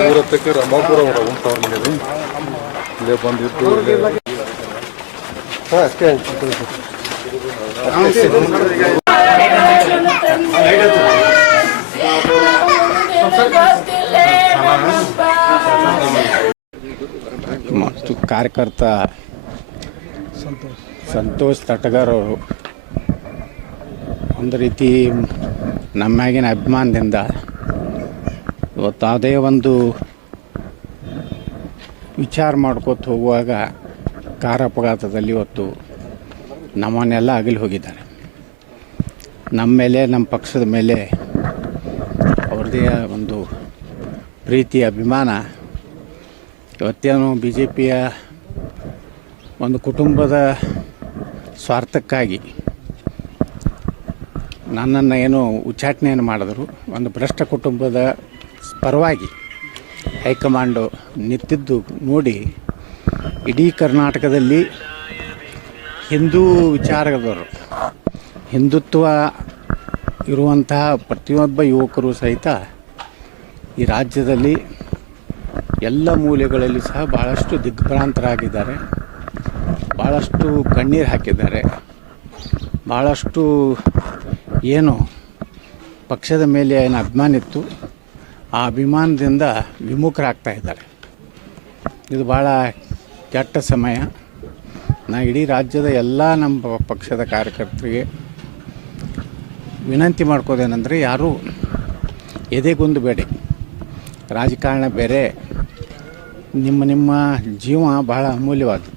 ಇವರತ್ತಕ್ಕೆ ಅವರ ಮನೇಲಿ ಇಲ್ಲೇ ಮತ್ತು ಕಾರ್ಯಕರ್ತ ಸಂತೋಷ್ ತಟಗಾರ್ ಅವರು ಒಂದು ರೀತಿ ನಮ್ಮಾಗಿನ ಅಭಿಮಾನದಿಂದ ಇವತ್ತು ಯಾವುದೇ ಒಂದು ವಿಚಾರ ಮಾಡ್ಕೋತ ಹೋಗುವಾಗ ಕಾರ ಅಪಘಾತದಲ್ಲಿ ಇವತ್ತು ನಮ್ಮನ್ನೆಲ್ಲ ಅಗಲಿ ಹೋಗಿದ್ದಾರೆ. ನಮ್ಮ ಮೇಲೆ, ನಮ್ಮ ಪಕ್ಷದ ಮೇಲೆ ಅವ್ರದೇ ಒಂದು ಪ್ರೀತಿ ಅಭಿಮಾನ. ಇವತ್ತೇನು ಬಿ ಜೆ ಪಿಯ ಒಂದು ಕುಟುಂಬದ ಸ್ವಾರ್ಥಕ್ಕಾಗಿ ನನ್ನನ್ನು ಏನು ಉಚ್ಚಾಟನೆಯನ್ನು ಮಾಡಿದ್ರು. ಒಂದು ಭ್ರಷ್ಟ ಕುಟುಂಬದ ಪರವಾಗಿ ಹೈಕಮಾಂಡು ನಿಂತಿದ್ದು ನೋಡಿ ಇಡೀ ಕರ್ನಾಟಕದಲ್ಲಿ ಹಿಂದೂ ವಿಚಾರದವರು, ಹಿಂದುತ್ವ ಇರುವಂತಹ ಪ್ರತಿಯೊಬ್ಬ ಯುವಕರು ಸಹಿತ ಈ ರಾಜ್ಯದಲ್ಲಿ ಎಲ್ಲ ಮೂಲೆಗಳಲ್ಲಿ ಸಹ ಭಾಳಷ್ಟು ದಿಗ್ಭ್ರಾಂತರಾಗಿದ್ದಾರೆ. ಭಾಳಷ್ಟು ಕಣ್ಣೀರು ಹಾಕಿದ್ದಾರೆ. ಭಾಳಷ್ಟು ಏನು ಪಕ್ಷದ ಮೇಲೆ ಏನು ಅಭಿಮಾನ ಇತ್ತು, ಆ ಅಭಿಮಾನದಿಂದ ವಿಮುಖರಾಗ್ತಾ ಇದ್ದಾರೆ. ಇದು ಭಾಳ ಕೆಟ್ಟ ಸಮಯ. ನಾ ಇಡೀ ರಾಜ್ಯದ ಎಲ್ಲ ನಮ್ಮ ಪಕ್ಷದ ಕಾರ್ಯಕರ್ತರಿಗೆ ವಿನಂತಿ ಮಾಡ್ಕೋದೇನೆಂದರೆ, ಯಾರೂ ಎದೆಗೊಂದು ಬೇಡಿ. ರಾಜಕಾರಣ ಬೇರೆ, ನಿಮ್ಮ ನಿಮ್ಮ ಜೀವ ಭಾಳ ಅಮೂಲ್ಯವಾದದ್ದು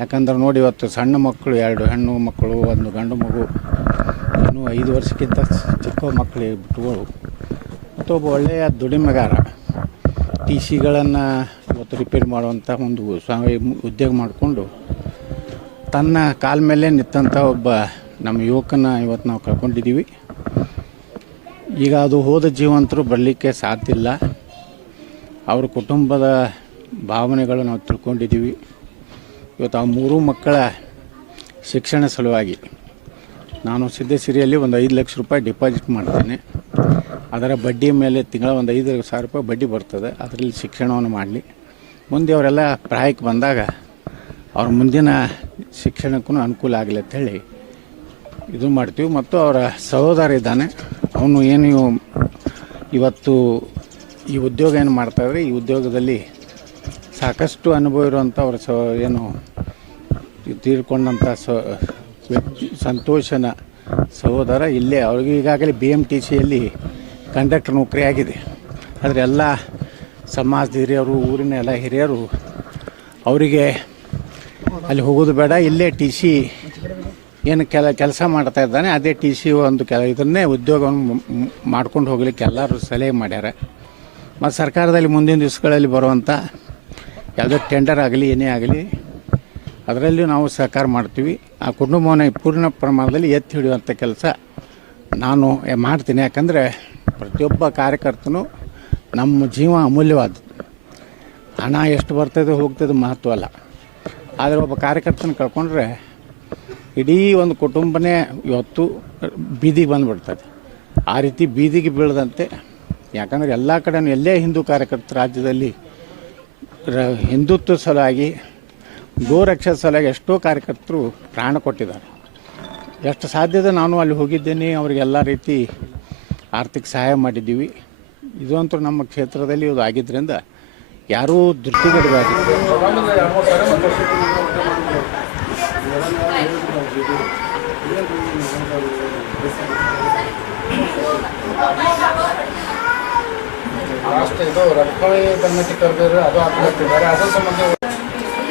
ಯಾಕಂದ್ರೆ ನೋಡಿ ಇವತ್ತು ಸಣ್ಣ ಮಕ್ಕಳು, ಎರಡು ಹೆಣ್ಣು ಮಕ್ಕಳು, ಒಂದು ಗಂಡು ಮಗು ಇನ್ನೂ ಐದು ವರ್ಷಕ್ಕಿಂತ ಚಿಕ್ಕ ಮಕ್ಕಳು ಬಿಟ್ಟುಗಳು ಮತ್ತು ಒಬ್ಬ ಒಳ್ಳೆಯ ದುಡಿಮೆಗಾರ. ಟಿ ಸಿಗಳನ್ನು ಇವತ್ತು ರಿಪೇರಿ ಮಾಡುವಂಥ ಒಂದು ಉದ್ಯೋಗ ಮಾಡಿಕೊಂಡು ತನ್ನ ಕಾಲ ಮೇಲೆ ನಿಂತಂಥ ಒಬ್ಬ ನಮ್ಮ ಯುವಕನ ಇವತ್ತು ನಾವು ಕಳ್ಕೊಂಡಿದ್ದೀವಿ. ಈಗ ಅದು ಹೋದ ಜೀವಂತರು ಬರಲಿಕ್ಕೆ ಸಾಧ್ಯ ಇಲ್ಲ. ಅವ್ರ ಕುಟುಂಬದ ಭಾವನೆಗಳು ನಾವು ತಿಳ್ಕೊಂಡಿದ್ದೀವಿ. ಇವತ್ತು ಆ ಮೂರೂ ಮಕ್ಕಳ ಶಿಕ್ಷಣ ಸಲುವಾಗಿ ನಾನು ಸಿದ್ಧಸಿರಿಯಲ್ಲಿ ಒಂದು ಐದು ಲಕ್ಷ ರೂಪಾಯಿ ಡಿಪಾಸಿಟ್ ಮಾಡ್ತೀನಿ. ಅದರ ಬಡ್ಡಿ ಮೇಲೆ ತಿಂಗಳ ಒಂದು ಐದು ಸಾವಿರ ರೂಪಾಯಿ ಬಡ್ಡಿ ಬರ್ತದೆ. ಅದರಲ್ಲಿ ಶಿಕ್ಷಣವನ್ನು ಮಾಡಲಿ. ಮುಂದೆ ಅವರೆಲ್ಲ ಪ್ರಾಯಕ್ಕೆ ಬಂದಾಗ ಅವ್ರ ಮುಂದಿನ ಶಿಕ್ಷಣಕ್ಕೂ ಅನುಕೂಲ ಆಗಲಿ ಅಂತೇಳಿ ಇದು ಮಾಡ್ತೀವಿ. ಮತ್ತು ಅವರ ಸಹೋದರ ಇದ್ದಾನೆ. ಅವನು ಏನು ಇವತ್ತು ಈ ಉದ್ಯೋಗ ಏನು ಮಾಡ್ತಾಯಿದ್ರೆ ಈ ಉದ್ಯೋಗದಲ್ಲಿ ಸಾಕಷ್ಟು ಅನುಭವ ಇರುವಂಥ ಅವರ ಸ ಏನು ತೀರ್ಕೊಂಡಂಥ ಸ ಸಂತೋಷನ ಸಹೋದರ, ಇಲ್ಲೇ ಅವ್ರಿಗೆ ಈಗಾಗಲೇ ಬಿ ಎಂ ಟಿ ಸಿಯಲ್ಲಿ ಕಂಡಕ್ಟರ್ ನೌಕರಿ ಆಗಿದೆ. ಆದರೆ ಎಲ್ಲ ಸಮಾಜದ ಹಿರಿಯರು, ಊರಿನ ಎಲ್ಲ ಹಿರಿಯರು ಅವರಿಗೆ ಅಲ್ಲಿ ಹೋಗೋದು ಬೇಡ, ಇಲ್ಲೇ ಟಿ ಸಿ ಏನು ಕೆಲ, ಕೆಲಸ ಮಾಡ್ತಾ ಇದ್ದಾನೆ, ಅದೇ ಟಿ ಸಿ ಒಂದು ಕೆಲ, ಇದನ್ನೇ ಉದ್ಯೋಗವನ್ನು ಮಾಡ್ಕೊಂಡು ಹೋಗ್ಲಿಕ್ಕೆ ಎಲ್ಲರೂ ಸಲಹೆ ಮಾಡ್ಯಾರ. ಮತ್ತು ಸರ್ಕಾರದಲ್ಲಿ ಮುಂದಿನ ದಿವಸಗಳಲ್ಲಿ ಬರುವಂಥ ಯಾವುದೇ ಟೆಂಡರ್ ಆಗಲಿ, ಏನೇ ಆಗಲಿ ಅದರಲ್ಲಿ ನಾವು ಸಹಕಾರ ಮಾಡ್ತೀವಿ. ಆ ಕುಟುಂಬವನ್ನು ಪೂರ್ಣ ಪ್ರಮಾಣದಲ್ಲಿ ಎತ್ತಿ ಹಿಡಿಯುವಂಥ ಕೆಲಸ ನಾನು ಮಾಡ್ತೀನಿ. ಯಾಕಂದರೆ ಪ್ರತಿಯೊಬ್ಬ ಕಾರ್ಯಕರ್ತನು ನಮ್ಮ ಜೀವ ಅಮೂಲ್ಯವಾದದ್ದು ಹಣ ಎಷ್ಟು ಬರ್ತದೆ, ಹೋಗ್ತದೆ ಮಹತ್ವ ಅಲ್ಲ. ಆದರೆ ಒಬ್ಬ ಕಾರ್ಯಕರ್ತನ ಕಳ್ಕೊಂಡ್ರೆ ಇಡೀ ಒಂದು ಕುಟುಂಬನೇ ಇವತ್ತು ಬೀದಿಗೆ ಬಂದುಬಿಡ್ತದೆ. ಆ ರೀತಿ ಬೀದಿಗೆ ಬೀಳದಂತೆ, ಯಾಕಂದರೆ ಎಲ್ಲ ಕಡೆನೂ ಎಲ್ಲೇ ಹಿಂದೂ ಕಾರ್ಯಕರ್ತ ರಾಜ್ಯದಲ್ಲಿ ಹಿಂದುತ್ವ ಸಲುವಾಗಿ ಗೋರಕ್ಷಾ ಸಲುವಾಗಿ ಎಷ್ಟೋ ಕಾರ್ಯಕರ್ತರು ಪ್ರಾಣ ಕೊಟ್ಟಿದ್ದಾರೆ. ಎಷ್ಟು ಸಾಧ್ಯದ ನಾನು ಅಲ್ಲಿ ಹೋಗಿದ್ದೇನೆ ಅವರಿಗೆಲ್ಲ ರೀತಿ ಆರ್ಥಿಕ ಸಹಾಯ ಮಾಡಿದ್ದೀವಿ. ಇದಂತೂ ನಮ್ಮ ಕ್ಷೇತ್ರದಲ್ಲಿ ಇದು ಆಗಿದ್ದರಿಂದ ಯಾರೂ ದೃಷ್ಟಿಗೆಡಬೇಡಿ ಅಷ್ಟೇ ಇದು ರಕ್ಕಳಿ ಬನ್ನಟ್ಟಿ ಕರೆದಿದ್ರೆ, ಅದು ಹಾಕ್ತಿದ್ದಾರೆ ಅದರ ಸಂಬಂಧ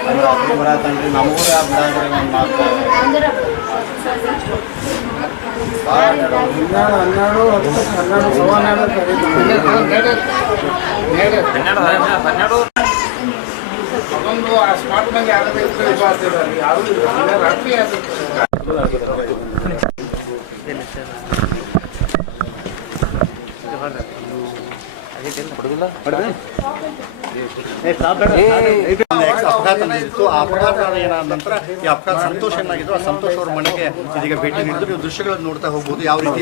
ಅದು ಅಪ್ಪ ಬರತ್ತನ್ರಿ ನಮಗೂ ಬಿಡಂಗ್ರಿ ಒಂದು ಮಾತು ಹನ್ನೆರಡು ಹನ್ನೆರಡು ಹತ್ತು ಹನ್ನೆರಡು ಸವಾ ಹನ್ನೆರಡು ಅದೊಂದು ಆ ಸ್ಮಾರ್ಟ್ ಮೇಲೆ ಯಾರಾದ್ರೂ ಆಗ್ತಿದ್ದಾರೆ ಯಾರು ರಾತ್ರಿ ಆಗಿರ್ತದೆ ಅಪಘಾತ ನಡೆದಿತ್ತು ಆ ಅಪಘಾತ ಏನಾದ ನಂತರ ಈ ಅಪಘಾತ ಸಂತೋಷ ಏನಾಗಿದ್ರು ಆ ಸಂತೋಷ್ ಅವ್ರ ಮನೆಗೆ ಇದೀಗ ಭೇಟಿ ನೀಡಿದ್ರು. ನೀವು ದೃಶ್ಯಗಳನ್ನು ನೋಡ್ತಾ ಹೋಗ್ಬೋದು. ಯಾವ ರೀತಿ